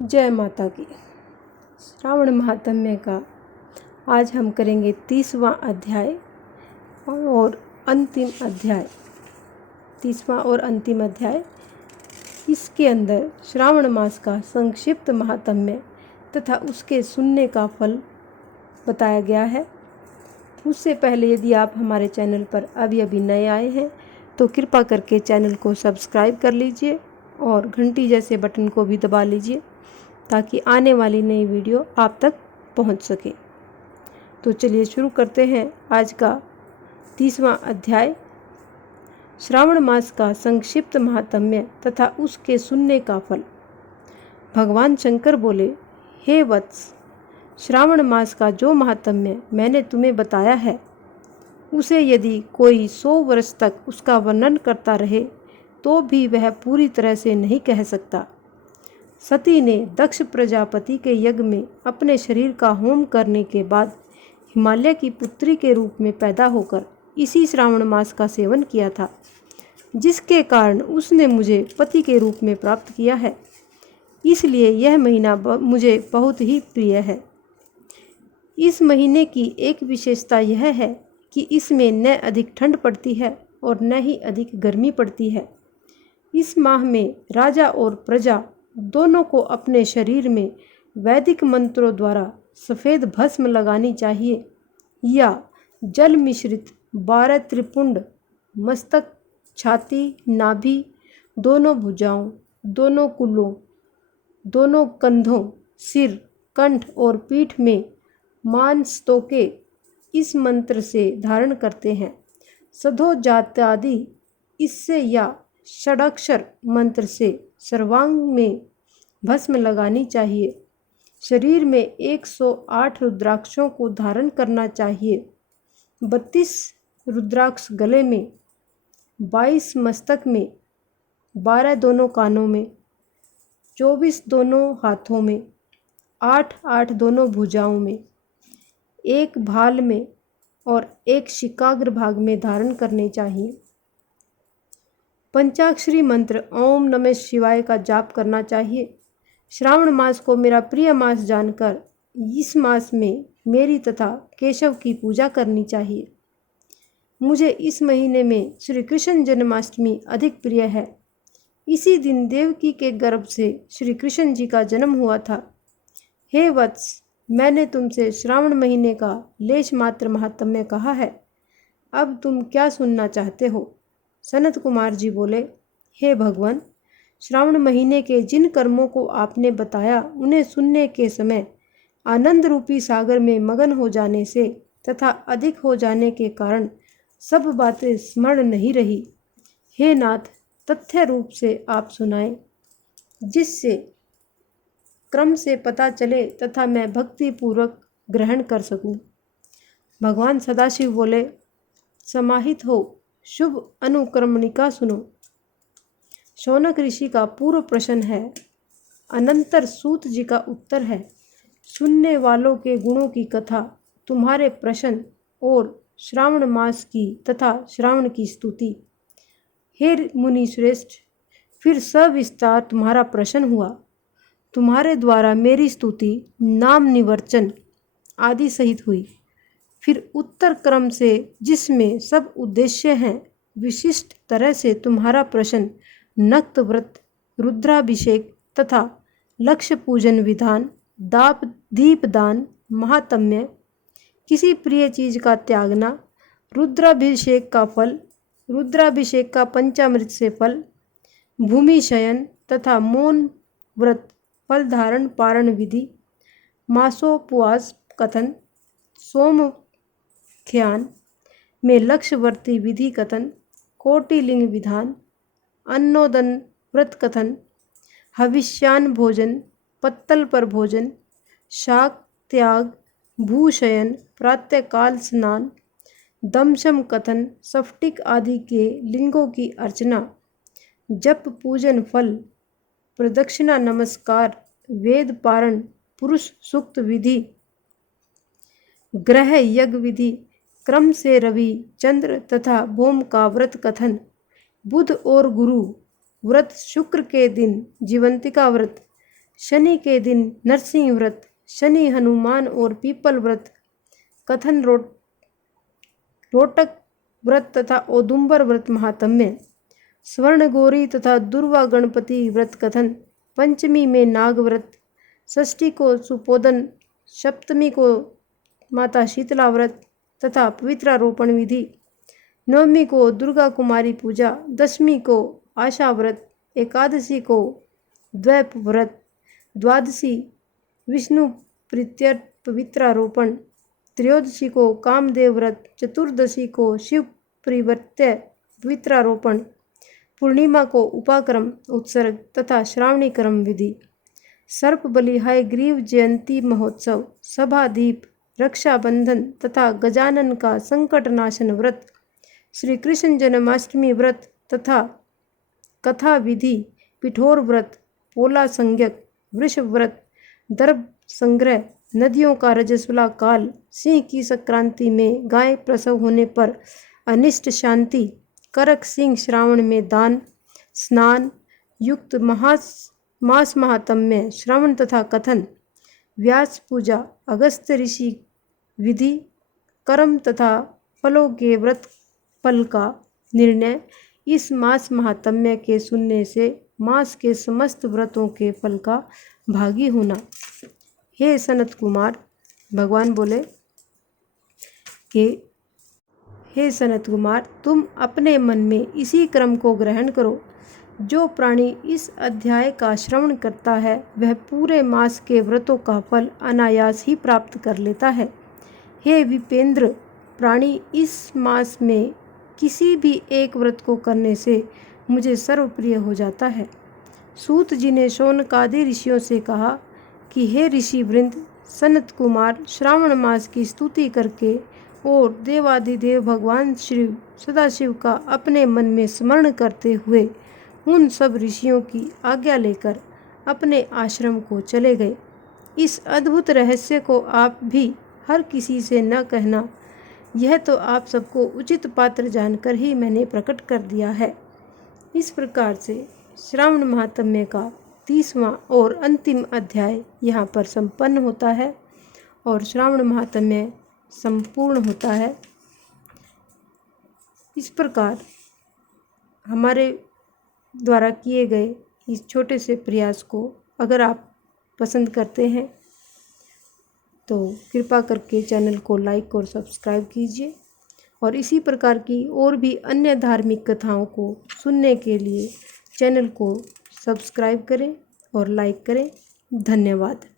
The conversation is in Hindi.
जय माता की। श्रावण महात्म्य का आज हम करेंगे 30वां अध्याय और अंतिम अध्याय। 30वां और अंतिम अध्याय, इसके अंदर श्रावण मास का संक्षिप्त महात्म्य तथा उसके सुनने का फल बताया गया है। उससे पहले यदि आप हमारे चैनल पर अभी नए आए हैं तो कृपा करके चैनल को सब्सक्राइब कर लीजिए और घंटी जैसे बटन को भी दबा लीजिए ताकि आने वाली नई वीडियो आप तक पहुंच सके। तो चलिए शुरू करते हैं आज का 30वां अध्याय, श्रावण मास का संक्षिप्त महात्म्य तथा उसके सुनने का फल। भगवान शंकर बोले, हे वत्स, श्रावण मास का जो महात्म्य मैंने तुम्हें बताया है उसे यदि कोई 100 वर्ष तक उसका वर्णन करता रहे तो भी वह पूरी तरह से नहीं कह सकता। सती ने दक्ष प्रजापति के यज्ञ में अपने शरीर का होम करने के बाद हिमालय की पुत्री के रूप में पैदा होकर इसी श्रावण मास का सेवन किया था, जिसके कारण उसने मुझे पति के रूप में प्राप्त किया है। इसलिए यह महीना मुझे बहुत ही प्रिय है। इस महीने की एक विशेषता यह है कि इसमें न अधिक ठंड पड़ती है और न ही अधिक गर्मी पड़ती है। इस माह में राजा और प्रजा दोनों को अपने शरीर में वैदिक मंत्रों द्वारा सफ़ेद भस्म लगानी चाहिए या जल मिश्रित 12 त्रिपुंड मस्तक, छाती, नाभि, दोनों भुजाओं, दोनों कुलों, दोनों कंधों, सिर, कंठ और पीठ में मांसतोके इस मंत्र से धारण करते हैं। सधो जात्यादि इससे या षडाक्षर मंत्र से सर्वांग में भस्म लगानी चाहिए। शरीर में 108 रुद्राक्षों को धारण करना चाहिए। 32 रुद्राक्ष गले में, 22 मस्तक में, 12 दोनों कानों में, 24 दोनों हाथों में, 8 दोनों भुजाओं में, एक भाल में और एक शिकाग्र भाग में धारण करने चाहिए। पंचाक्षरी मंत्र ओम नमः शिवाय का जाप करना चाहिए। श्रावण मास को मेरा प्रिय मास जानकर इस मास में मेरी तथा केशव की पूजा करनी चाहिए। मुझे इस महीने में श्री कृष्ण जन्माष्टमी अधिक प्रिय है। इसी दिन देवकी के गर्भ से श्री कृष्ण जी का जन्म हुआ था। हे वत्स, मैंने तुमसे श्रावण महीने का लेश मात्र महात्म्य कहा है। अब तुम क्या सुनना चाहते हो? सनत कुमार जी बोले, हे भगवान, श्रावण महीने के जिन कर्मों को आपने बताया उन्हें सुनने के समय आनंद रूपी सागर में मगन हो जाने से तथा अधिक हो जाने के कारण सब बातें स्मरण नहीं रही। हे नाथ, तथ्य रूप से आप सुनाएं, जिससे क्रम से पता चले तथा मैं भक्ति पूर्वक ग्रहण कर सकूं। भगवान सदाशिव बोले, समाहित हो, शुभ अनुक्रमणिका सुनो। शौनक ऋषि का पूर्व प्रश्न है, अनंतर सूत जी का उत्तर है। सुनने वालों के गुणों की कथा, तुम्हारे प्रश्न और श्रावण मास की तथा श्रावण की स्तुति। हे मुनि श्रेष्ठ, फिर सविस्तार तुम्हारा प्रश्न हुआ। तुम्हारे द्वारा मेरी स्तुति, नाम निवर्चन आदि सहित हुई। फिर उत्तर क्रम से, जिसमें सब उद्देश्य हैं, विशिष्ट तरह से तुम्हारा प्रश्न नक्त व्रत, रुद्राभिषेक तथा लक्ष्य पूजन विधान, दीपदान, महात्म्य, किसी प्रिय चीज का त्यागना, रुद्राभिषेक का फल, रुद्राभिषेक का पंचामृत से फल, भूमि शयन तथा मौन व्रत फल धारण पारण विधि, मासोपवास कथन, सोमख्यान में लक्ष्यवर्ती विधि कथन, कोटिलिंग विधान, अन्नोदन व्रत कथन, हविष्यान भोजन, पत्तल पर भोजन, शाक त्याग, भूशयन, प्रातःकाल स्नान, दमशम कथन, सफ्टिक आदि के लिंगों की अर्चना, जप पूजन फल, प्रदक्षिणा नमस्कार, वेद पारण, पुरुष सूक्त विधि, ग्रह यज्ञ विधि, क्रम से रवि, चंद्र तथा भौम का व्रत कथन, बुध और गुरु व्रत, शुक्र के दिन जीवंतिका व्रत, शनि के दिन नरसिंह व्रत, शनि हनुमान और पीपल व्रत, कथन रोटक व्रत तथा औदुंबर व्रत महात्म्य, स्वर्ण गौरी तथा दुर्वा गणपति व्रत कथन, पंचमी में नाग व्रत, षष्ठी को सुपोदन, सप्तमी को माता शीतला व्रत तथा पवित्रारोपण विधि, नवमी को दुर्गा कुमारी पूजा, दशमी को आशा व्रत, एकादशी को द्वैप व्रत, द्वादशी विष्णु प्रीत्यर्थ पवित्रारोपण, त्रयोदशी को कामदेव व्रत, चतुर्दशी को शिव प्रिवर्त्य पवित्रारोपण, पूर्णिमा को उपाक्रम उत्सर्ग तथा श्रावणी क्रम विधि, सर्प बलि हयग्रीव जयंती महोत्सव, सभादीप, रक्षाबंधन तथा गजानन का संकट नाशन व्रत, श्री कृष्ण जन्माष्टमी व्रत तथा कथा विधि, पिठोर व्रत, पोला संज्ञक, वृषभ व्रत, दर्भ संग्रह, नदियों का रजस्वला काल, सिंह की संक्रांति में गाय प्रसव होने पर अनिष्ट शांति, करक सिंह श्रावण में दान, स्नान युक्त मास महात्म्य, श्रवण तथा कथन, व्यास पूजा, अगस्त्य ऋषि विधि, कर्म तथा फलों के व्रत फल का निर्णय। इस मास महात्म्य के सुनने से मास के समस्त व्रतों के फल का भागी होना। हे सनत कुमार, भगवान बोले कि हे सनत कुमार, तुम अपने मन में इसी क्रम को ग्रहण करो। जो प्राणी इस अध्याय का श्रवण करता है वह पूरे मास के व्रतों का फल अनायास ही प्राप्त कर लेता है। हे विपेंद्र, प्राणी इस मास में किसी भी एक व्रत को करने से मुझे सर्वप्रिय हो जाता है। सूत जी ने शौनकादि ऋषियों से कहा कि हे ऋषि वृंद, सनत कुमार श्रावण मास की स्तुति करके और देवादिदेव भगवान श्री सदाशिव का अपने मन में स्मरण करते हुए उन सब ऋषियों की आज्ञा लेकर अपने आश्रम को चले गए। इस अद्भुत रहस्य को आप भी हर किसी से न कहना, यह तो आप सबको उचित पात्र जानकर ही मैंने प्रकट कर दिया है। इस प्रकार से श्रावण महात्म्य का 30वां और अंतिम अध्याय यहाँ पर संपन्न होता है और श्रावण महात्म्य संपूर्ण होता है। इस प्रकार हमारे द्वारा किए गए इस छोटे से प्रयास को अगर आप पसंद करते हैं तो कृपा करके चैनल को लाइक और सब्सक्राइब कीजिए और इसी प्रकार की और भी अन्य धार्मिक कथाओं को सुनने के लिए चैनल को सब्सक्राइब करें और लाइक करें। धन्यवाद।